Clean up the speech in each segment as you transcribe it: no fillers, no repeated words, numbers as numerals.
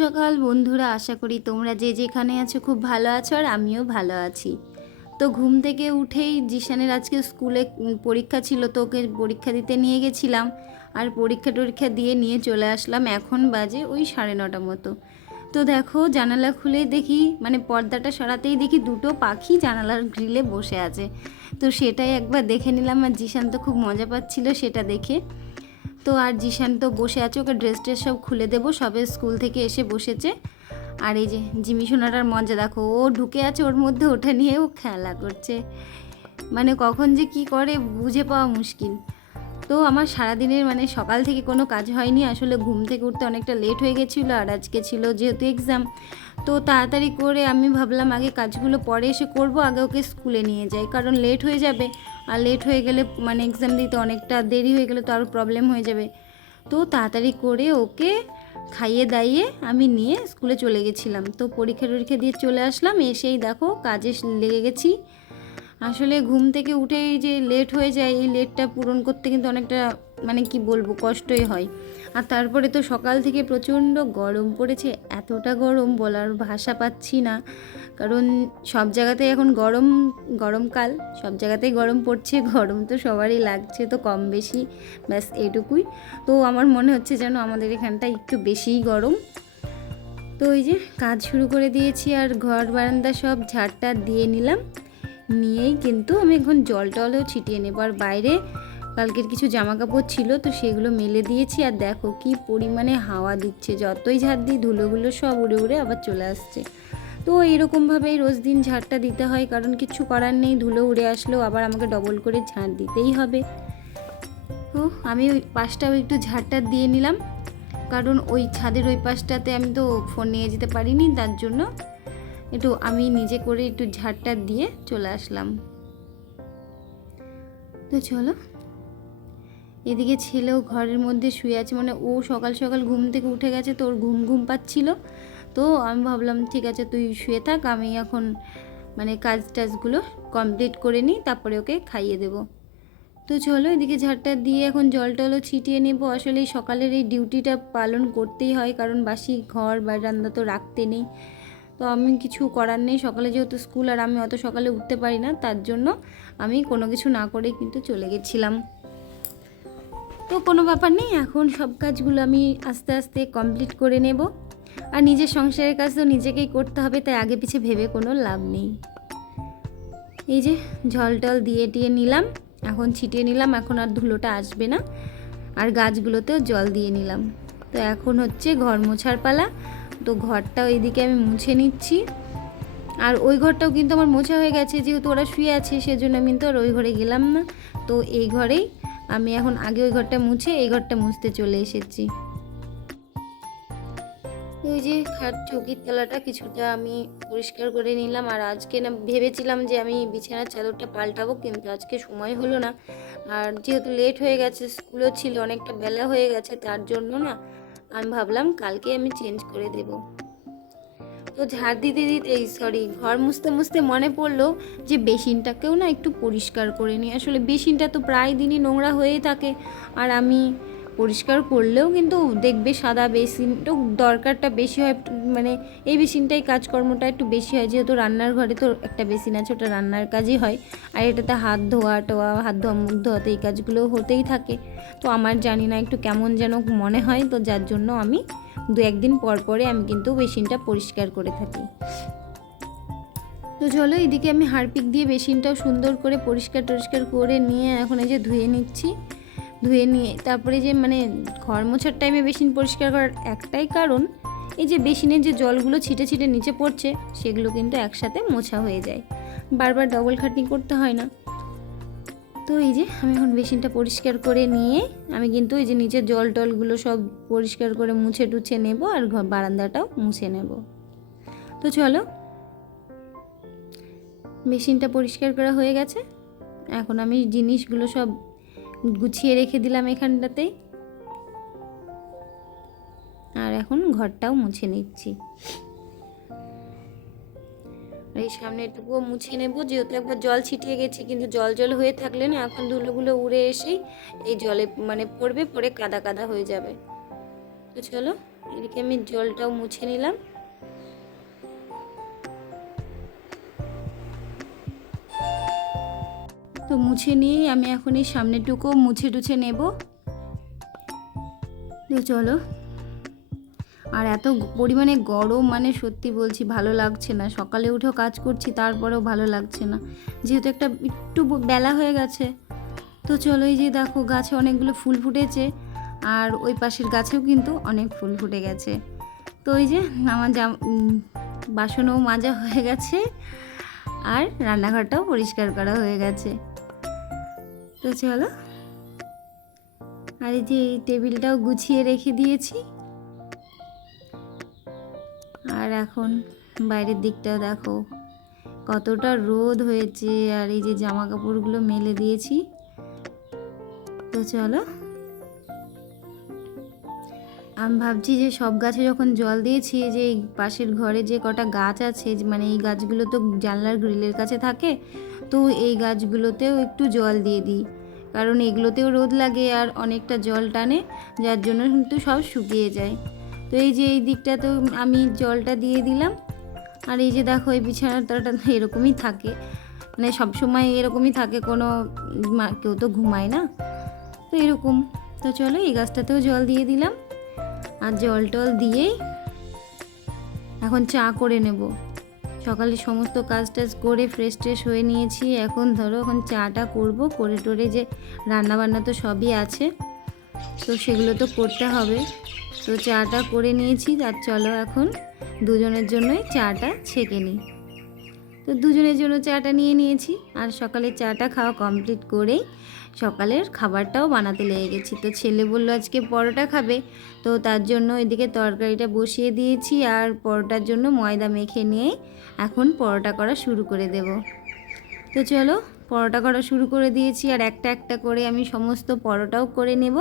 সকাল বন্ধুরা, আশা করি তোমরা যে যেখানে আছো খুব ভালো আছো আর আমিও ভালো আছি। তো ঘুম থেকে উঠেই জিশানের আজকে স্কুলে পরীক্ষা ছিল, তো ওকে পরীক্ষা দিতে নিয়ে গেছিলাম। আর পরীক্ষা দিয়ে নিয়ে চলে আসলাম। এখন বাজে ওই 9:30 মতো। তো দেখো, জানালা খুলে দেখি, মানে পর্দাটা সরাতেই দেখি দুটো পাখি জানালার গ্রিলে বসে আছে। তো সেটাই একবার দেখে নিলাম, আর জিশান তো খুব মজা পাচ্ছিল সেটা দেখে। তো আর জিশান তো বসে আছে, ওকে ড্রেস সব খুলে দেবো, সবে স্কুল থেকে এসে বসেছে। আর এই যে জিমি সোনাটার মজা দেখো, ও ঢুকে আছে ওর মধ্যে, ওঠা নিয়ে ও খেলা করছে। মানে কখন যে কি করে বুঝে পাওয়া মুশকিল। তো আমার সারাদিনের মানে সকাল থেকে কোনো কাজ হয়নি, আসলে ঘুম থেকে উঠতে অনেকটা লেট হয়ে গেছিলো, আর আজকে ছিল যেহেতু এক্সাম। তো তাড়াতাড়ি করে আমি ভাবলাম আগে কাজগুলো পরে এসে করব, আগে ওকে স্কুলে নিয়ে যাই, কারণ লেট হয়ে যাবে। আর লেট হয়ে গেলে মানে এক্সাম দিতে অনেকটা দেরি হয়ে গেলে তো আরও প্রবলেম হয়ে যাবে। তো তাড়াতাড়ি করে ওকে খাইয়ে দাইয়ে আমি নিয়ে স্কুলে চলে গেছিলাম। তো পরীক্ষা দিয়ে চলে আসলাম, এসেই দেখো কাজে লেগে গেছি। আসলে ঘুম থেকে উঠেই যে লেট হয়ে যায়, এই লেটটা পূরণ করতে কিন্তু অনেকটা মানে কি বলবো, কষ্টই হয়। আর তারপরে তো সকাল থেকে প্রচণ্ড গরম পড়েছে, এতটা গরম বলার ভাষা পাচ্ছি না। কারণ সব জায়গাতেই এখন গরমকাল, সব জায়গাতেই গরম পড়ছে, গরম তো সবারই লাগছে, তো কম বেশি ব্যাস এইটুকুই। তো আমার মনে হচ্ছে যেন আমাদের এখানটা একটু বেশিই গরম। তো ওই যে কাজ শুরু করে দিয়েছি, আর ঘর বারান্দা সব ঝাড়টা দিয়ে নিলাম। নিয়েই কিন্তু আমি এখন জলও ছিটিয়ে নেব। আর বাইরে কালকের কিছু জামা কাপড় ছিল, তো সেগুলো মেলে দিয়েছি। আর দেখো কি পরিমাণে হাওয়া দিচ্ছে, যতই ঝাড় দিই ধুলোগুলো সব উড়ে উড়ে আবার চলে আসছে। তো এরকমভাবেই রোজ দিন ঝাড়টা দিতে হয়, কারণ কিছু করার নেই, ধুলো উড়ে আসলেও আবার আমাকে ডবল করে ঝাড় দিতেই হবে। তো আমি ওই পাশটাও একটু ঝাড়টা দিয়ে নিলাম, কারণ ওই ছাদের ওই পাশটাতে আমি তো ফোন নিয়ে যেতে পারিনি, তার জন্য একটু আমি নিজে করে একটু ঝাড়টা দিয়ে চলে আসলাম। তো চলো, এদিকে ছেলেও ঘরের মধ্যে শুয়ে আছে, মানে ও সকাল সকাল ঘুম থেকে উঠে গেছে, তো ওর ঘুম পাচ্ছিল। তো আমি ভাবলাম ঠিক আছে তুই শুয়ে থাক, আমি এখন মানে টাজগুলো কমপ্লিট করে নিই, তারপরে ওকে খাইয়ে দেবো। তো চলো, এদিকে ঝাড়টা দিয়ে এখন টলও ছিটিয়ে নেব। আসলে এই সকালের এই ডিউটিটা পালন করতেই হয়, কারণ বাসি ঘর বারান্দা তো রাখতে নেই। তো আমি কিছু করার নেই, সকালে যেহেতু স্কুল আর আমি অত সকালে উঠতে পারি না, তার জন্য আমি কোনো কিছু না করেই কিন্তু চলে গেছিলাম। তো কোনো ব্যাপার নেই, এখন সব কাজগুলো আমি আস্তে আস্তে কমপ্লিট করে নেব। আর নিজের সংসারের কাজ তো নিজেকেই করতে হবে, তাই আগে পিছে ভেবে কোনো লাভ নেই। এই যে টল দিয়ে নিলাম, এখন ছিটিয়ে নিলাম, এখন আর ধুলোটা আসবে না। আর গাছগুলোতেও জল দিয়ে নিলাম। তো এখন হচ্ছে ঘর মোছার পালা। তো ঘরটাও এইদিকে আমি মুছে নিচ্ছি। আর ওই ঘরটাও কিন্তু আমার মোছা হয়ে গেছে, যেহেতু ওরা শুয়ে আছে সেজন্য আমি কিন্তু আর ওই ঘরে গেলাম না। তো এই ঘরেই আমি এখন আগে ওই ঘরটা মুছে এই ঘরটা মুছতে চলে এসেছি। ওই যে খাট চৌকির তলাটা কিছুটা আমি পরিষ্কার করে নিলাম। আর আজকে না ভেবেছিলাম যে আমি বিছানার চাদরটা পাল্টাবো, কিন্তু আজকে সময় হলো না। আর যেহেতু লেট হয়ে গেছে, স্কুলও ছিল, অনেকটা বেলা হয়ে গেছে, তার জন্য না আমি ভাবলাম কালকে আমি চেঞ্জ করে দেব। তো ঝাড় ঘর মুছতে মনে পড়লো যে বেসিনটাকেও না একটু পরিষ্কার করে নিই। আসলে বেসিনটা তো প্রায় দিনই নোংরা হয়েই থাকে, আর আমি পরিষ্কার করলেও কিন্তু দেখবে সাদা বেসিনটা দরকারটা বেশি হয়, মানে এই বেসিনটাই কাজকর্মটা একটু বেশি হয়, যেহেতু রান্নার ঘরে তো একটা বেসিন আছে, ওটা রান্নার কাজই হয়। আর এটাতে হাত ধোয়া মুখ ধোয়াতে এই কাজগুলো হতেই থাকে। তো আমার জানি না একটু কেমন যেন মনে হয়, তো যার জন্য আমি 2-1 দিন পরে আমি কিন্তু বেসিনটা পরিষ্কার করে থাকি। তো চলো, এদিকে আমি হারপিক দিয়ে বেসিনটাও সুন্দর করে পরিষ্কার করে নিয়ে এখন এই যে ধুয়ে নিচ্ছি। ধুয়ে নিয়ে তারপরে যে মানে ঘর মোছার টাইমে বেসিন পরিষ্কার করার একটাই কারণ, এই যে বেসিনের যে জলগুলো ছিটে নিচে পড়ছে, সেগুলো কিন্তু একসাথে মোছা হয়ে যায়, বারবার ডবল খাটনি করতে হয় না। তো এই যে আমি এখন বেসিনটা পরিষ্কার করে নিয়ে আমি কিন্তু এই যে নিচের টলগুলো সব পরিষ্কার করে মুছে নেব, আর বারান্দাটাও মুছে নেব। তো চলো, বেসিনটা পরিষ্কার করা হয়ে গেছে, এখন আমি জিনিসগুলো সব গুছিয়ে রেখে দিলাম এখানটাতেই। আর এখন ঘরটাও মুছে নিচ্ছি। এই সামনে এটুকুও মুছে নেব, যেহেতু একবার জল ছিটিয়ে গেছি, কিন্তু জল হয়ে থাকলে না এখন ধুলোগুলো উড়ে এসেই এই জলে মানে পড়ে কাদা হয়ে যাবে। তো চলো, এদিকে আমি জলটাও মুছে নিলাম। তো মুছে নিয়ে আমি এখন এই সামনেটুকু মুছে টুছে নেব। তো চলো, আর এত পরিমাণে গরম, মানে সত্যি বলছি ভালো লাগছে না। সকালে উঠেও কাজ করছি, তারপরেও ভালো লাগছে না, যেহেতু একটু বেলা হয়ে গেছে। তো চলো, এই যে দেখো গাছে অনেকগুলো ফুল ফুটেছে, আর ওই পাশের গাছেও কিন্তু অনেক ফুল ফুটে গেছে। তো ওই যে আমার বাসনও মাজা হয়ে গেছে, আর রান্নাঘরটাও পরিষ্কার করা হয়ে গেছে। তো চলো, আর এই যে এই টেবিলটাও গুছিয়ে রেখে দিয়েছি। আর এখন বাইরের দিকটাও দেখো কতটা রোদ হয়েছে, আর এই যে জামা কাপড়গুলো মেলে দিয়েছি। তো চলো, আমি ভাবছি যে সব গাছে যখন জল দিয়েছি, যে এই পাশের ঘরে যে কটা গাছ আছে, মানে এই গাছগুলো তো জানলার গ্রিলের কাছে থাকে, তো এই গাছগুলোতেও একটু জল দিয়ে দিই, কারণ এগুলোতেও রোদ লাগে আর অনেকটা জল টানে, যার জন্য কিন্তু সব শুকিয়ে যায়। তো এই যে এই দিকটাতেও আমি জলটা দিয়ে দিলাম। আর এই যে দেখো এই বিছানাটা এরকমই থাকে, মানে সবসময় এরকমই থাকে, কোনো কেউ তো ঘুমায় না, তো এরকম। তো চলো, এই গাছটাতেও জল দিয়ে দিলাম। আর জল টল দিয়েই এখন চা করে নেব। সকালে সমস্ত কাজ টাজ করে ফ্রেশ ট্রেশ হয়ে নিয়েছি, এখন ধরো এখন চাটা করব, করে টোরে যে রান্নাবান্না তো সবই আছে, তো সেগুলো তো করতে হবে। তো চাটা করে নিয়েছি, আর চলো এখন দুজনের জন্যই চাটা ছেঁকে নিই। তো দুজনের জন্য চাটা নিয়ে নিয়েছি, আর সকালে চাটা খাওয়া কমপ্লিট করেই সকালের খাবারটাও বানাতে লেগে গেছি। তো ছেলে বললো আজকে পরোটা খাবে, তো তার জন্য এদিকে তরকারিটা বসিয়ে দিয়েছি, আর পরোটার জন্য ময়দা মেখে নিয়ে এখন পরোটা করা শুরু করে দেব। তো চলো, পরোটা করা শুরু করে দিয়েছি, আর একটা একটা করে আমি সমস্ত পরোটাও করে নেব।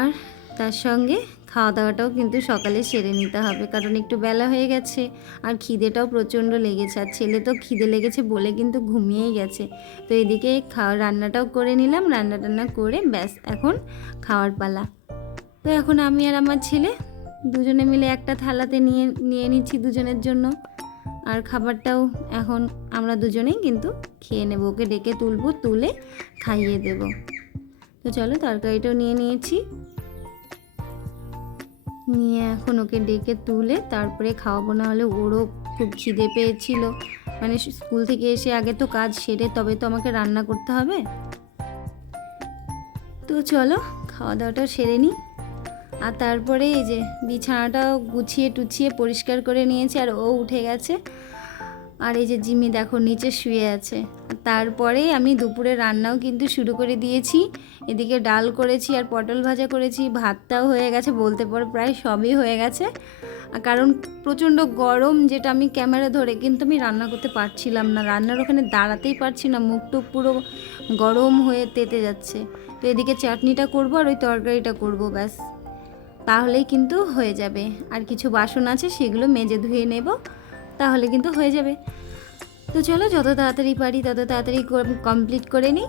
আর তার সঙ্গে খাওয়া দাওয়াটাও কিন্তু সকালে সেরে নিতে হবে, কারণ একটু বেলা হয়ে গেছে, আর খিদেটাও প্রচণ্ড লেগেছে, আর ছেলে তো খিদে লেগেছে বলে কিন্তু ঘুমিয়েই গেছে। তো এদিকে রান্নাটাও করে নিলাম, রান্না টান্না করে ব্যাস এখন খাওয়ার পালা। তো এখন আমি আর আমার ছেলে দুজনে মিলে একটা থালাতে নিয়ে নিচ্ছি দুজনের জন্য, আর খাবারটাও এখন আমরা দুজনেই কিন্তু খেয়ে নেব। ওকে ডেকে তুলবো, তুলে খাইয়ে দেব। তো চলো, তরকারিটাও নিয়ে নিয়েছি, নিয়ে এখন ওকে ডেকে তুলে তারপরে খাওয়াবো, না হলে ওরও খুব খিদে পেয়েছিল। মানে স্কুল থেকে এসে আগে তো কাজ সেরে তবে তো আমাকে রান্না করতে হবে। তো চলো, খাওয়া দাওয়াটাও সেরে নিই। আর তারপরে এই যে বিছানাটাও গুছিয়ে টুছিয়ে পরিষ্কার করে নিয়েছি, আর ও উঠে গেছে। আর এই যে জিমি দেখো নিচে শুয়ে আছে। তারপরে আমি দুপুরে রান্নাও কিন্তু শুরু করে দিয়েছি। এদিকে ডাল করেছি, আর পটল ভাজা করেছি, ভাতটাও হয়ে গেছে, বলতে পারো প্রায় সবই হয়ে গেছে। কারণ প্রচণ্ড গরম, যেটা আমি ক্যামেরা ধরে কিন্তু আমি রান্না করতে পারছিলাম না, রান্নার ওখানে দাঁড়াতেই পারছি না, মুখটুক পুরো গরম হয়ে তেতে যাচ্ছে। তো এদিকে চাটনিটা করব, আর ওই তরকারিটা করব, ব্যাস তাহলেই কিন্তু হয়ে যাবে। আর কিছু বাসন আছে, সেগুলো মেজে ধুয়ে নেব, তাহলে কিন্তু হয়ে যাবে। তো চলো, যত তাড়াতাড়ি পারি তত তাড়াতাড়ি কমপ্লিট করে নিই।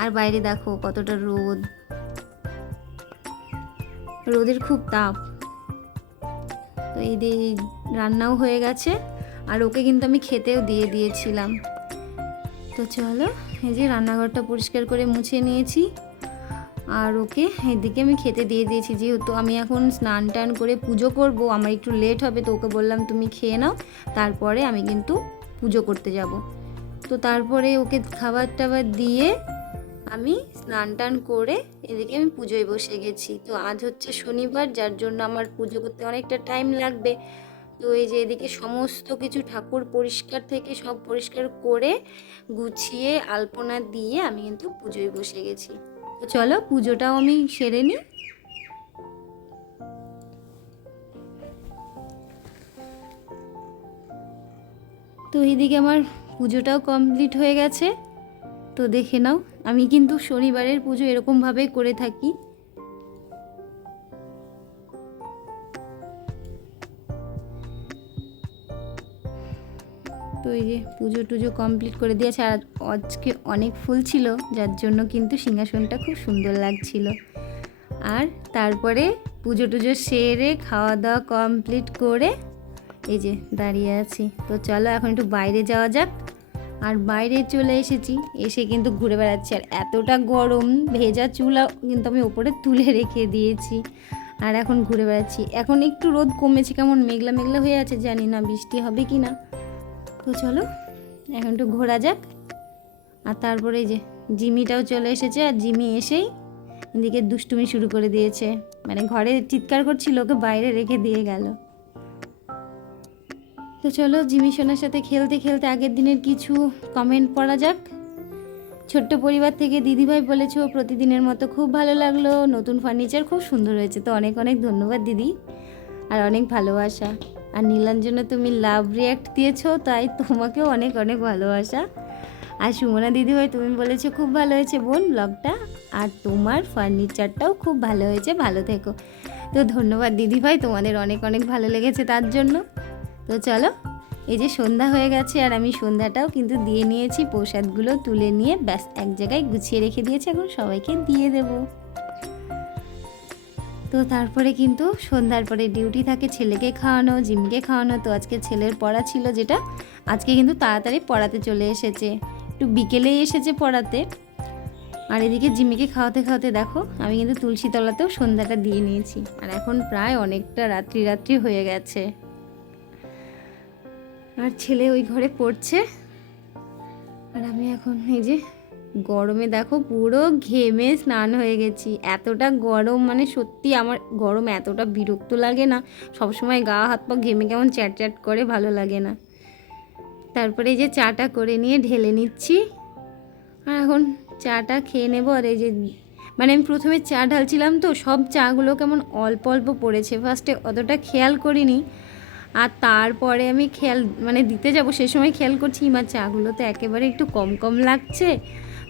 আর বাইরে দেখো কতটা রোদ, রোদের খুব তাপ। তো এই রান্নাও হয়ে গেছে, আর ওকে কিন্তু আমি খেতেও দিয়ে দিয়েছিলাম। তো চলো, এই যে রান্নাঘরটা পরিষ্কার করে মুছে নিয়েছি, আর ওকে এদিকে আমি খেতে দিয়ে দিয়েছি। যেহেতু আমি এখন স্নান টান করে পুজো করব, আমার একটু লেট হবে, তো ওকে বললাম তুমি খেয়ে নাও, তারপরে আমি কিন্তু পুজো করতে যাব। তো তারপরে ওকে খাবার টাবার দিয়ে আমি স্নান টান করে এদিকে আমি পুজোয় বসে গেছি। তো আজ হচ্ছে শনিবার, যার জন্য আমার পুজো করতে অনেকটা টাইম লাগবে। তো এই যে এদিকে সমস্ত কিছু ঠাকুর পরিষ্কার থেকে সব পরিষ্কার করে গুছিয়ে আলপনা দিয়ে আমি কিন্তু পুজোয় বসে গেছি। তো চলো, পুজোটাও আমি সেরে নিই। তো এইদিকে আমার পুজোটাও কমপ্লিট হয়ে গেছে। তো দেখে নাও, আমি কিন্তু শনিবারের পুজো এরকমভাবেই করে থাকি। তো এই যে পুজো টুজো কমপ্লিট করে দিয়েছে, আর আজকে অনেক ফুল ছিল, যার জন্য কিন্তু সিংহাসনটা খুব সুন্দর লাগছিল। আর তারপরে পুজো টুজো সেরে খাওয়া দাওয়া কমপ্লিট করে এই যে দাঁড়িয়ে আছি। তো চলো এখন একটু বাইরে যাওয়া যাক। আর বাইরে চলে এসেছি, এসে কিন্তু ঘুরে বেড়াচ্ছি। আর এতটা গরম, ভেজা চুলা কিন্তু আমি ওপরে তুলে রেখে দিয়েছি আর এখন ঘুরে বেড়াচ্ছি। এখন একটু রোদ কমেছে, কেমন মেঘলা মেঘলা হয়ে আছে, জানি না বৃষ্টি হবে কি না। তো চলো এখন একটু ঘোরা যাক। আর তারপরে এই যে জিমিটাও চলে এসেছে। আর জিমি এসেই এদিকে দুষ্টুমি শুরু করে দিয়েছে, মানে ঘরে চিৎকার করছিল, ওকে বাইরে রেখে দিয়ে গেল। তো চলো জিমি সোনার সাথে খেলতে খেলতে আগের দিনের কিছু কমেন্ট পড়া যাক। ছোট্ট পরিবার থেকে দিদিভাই বলেছো প্রতিদিনের মতো খুব ভালো লাগলো, নতুন ফার্নিচার খুব সুন্দর হয়েছে। তো অনেক অনেক ধন্যবাদ দিদি, আর অনেক ভালোবাসা। আর নীলাঞ্জনা তুমি লাভ রিয়াক্ট দিয়েছো, তাই তোমাকেও অনেক অনেক ভালোবাসা। আর সুমনা দিদিভাই তুমি বলেছো খুব ভালো হয়েছে বোন ব্লগটা, আর তোমার ফার্নিচারটাও খুব ভালো হয়েছে, ভালো থেকো। তো ধন্যবাদ দিদিভাই, তোমাদের অনেক অনেক ভালো লেগেছে তার জন্য। তো চলো এই যে সন্ধ্যা হয়ে গেছে, আর আমি সন্ধ্যাটাও কিন্তু দিয়ে নিয়েছি, প্রসাদগুলো তুলে নিয়ে ব্যাস এক জায়গায় গুছিয়ে রেখে দিয়েছি, এখন সবাইকে দিয়ে দেব। তো তারপরে কিন্তু সন্ধ্যার পরে ডিউটি থাকে ছেলেকে খাওয়ানো, জিমকে খাওয়ানো। তো আজকে ছেলের পড়া ছিল, যেটা আজকে কিন্তু তাড়াতাড়ি পড়াতে চলে এসেছে, একটু বিকেলেই এসেছে পড়াতে। আর এদিকে জিমিকে খাওয়াতে খাওয়াতে দেখো আমি কিন্তু তুলসী তলাতেও সন্ধ্যাটা দিয়ে নিয়েছি। আর এখন প্রায় অনেকটা রাত্রি হয়ে গেছে, আর ছেলে ওই ঘরে পড়ছে। আর আমি এখন এই যে গরমে দেখো পুরো ঘেমে স্নান হয়ে গেছি। এতটা গরম, মানে সত্যি আমার গরম এতটা বিরক্ত লাগে না, সবসময় গা হাত পা ঘেমে কেমন চ্যাট চ্যাট করে, ভালো লাগে না। তারপরে এই যে চাটা করে নিয়ে ঢেলে নিচ্ছি, আর এখন চাটা খেয়ে নেবো। আর এই যে মানে আমি প্রথমে চা ঢালছিলাম, তো সব চাগুলো কেমন অল্প অল্প পড়েছে, ফার্স্টে অতটা খেয়াল করিনি। আর তারপরে আমি মানে দিতে যাব, সে সময় খেয়াল করছি আমার চাগুলো তো একেবারে একটু কম কম লাগছে।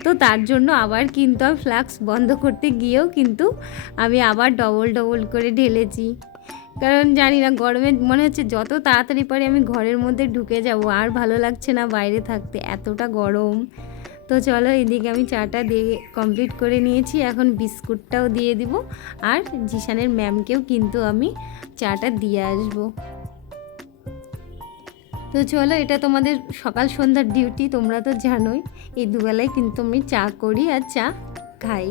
তো তার জন্য আবার কিন্তু আমি ফ্লাক্স বন্ধ করতে গিয়েও কিন্তু আমি আবার ডবল ডবল করে ঢেলেছি, কারণ জানি না গরমে মনে হচ্ছে যত তাড়াতাড়ি পারি আমি ঘরের মধ্যে ঢুকে যাব, আর ভালো লাগছে না বাইরে থাকতে, এতটা গরম। তো চলো এদিকে আমি চাটা দিয়ে কমপ্লিট করে নিয়েছি, এখন বিস্কুটটাও দিয়ে দিব। আর জিশানের ম্যামকেও কিন্তু আমি চাটা দিয়ে আসবো। তো চলো এটা তোমাদের সকাল সন্ধ্যার ডিউটি, তোমরা তো জানোই এই দুবেলায় কিন্তু আমি চা করি আর চা খাই।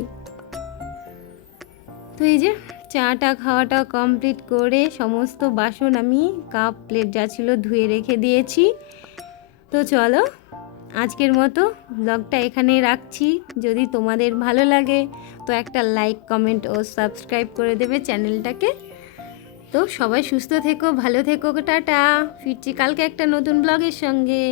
তো এই যে চাটা খাওয়াটা কমপ্লিট করে সমস্ত বাসন আমি কাপ প্লেট যা ছিল ধুয়ে রেখে দিয়েছি। তো চলো আজকের মতো ব্লগটা এখানেই রাখছি। যদি তোমাদের ভালো লাগে তো একটা লাইক কমেন্ট ও সাবস্ক্রাইব করে দেবে চ্যানেলটাকে। তো সবাই সুস্থ থেকো, ভালো থেকো, টাটা। ফিরছি কালকে একটা নতুন ব্লগের সঙ্গে।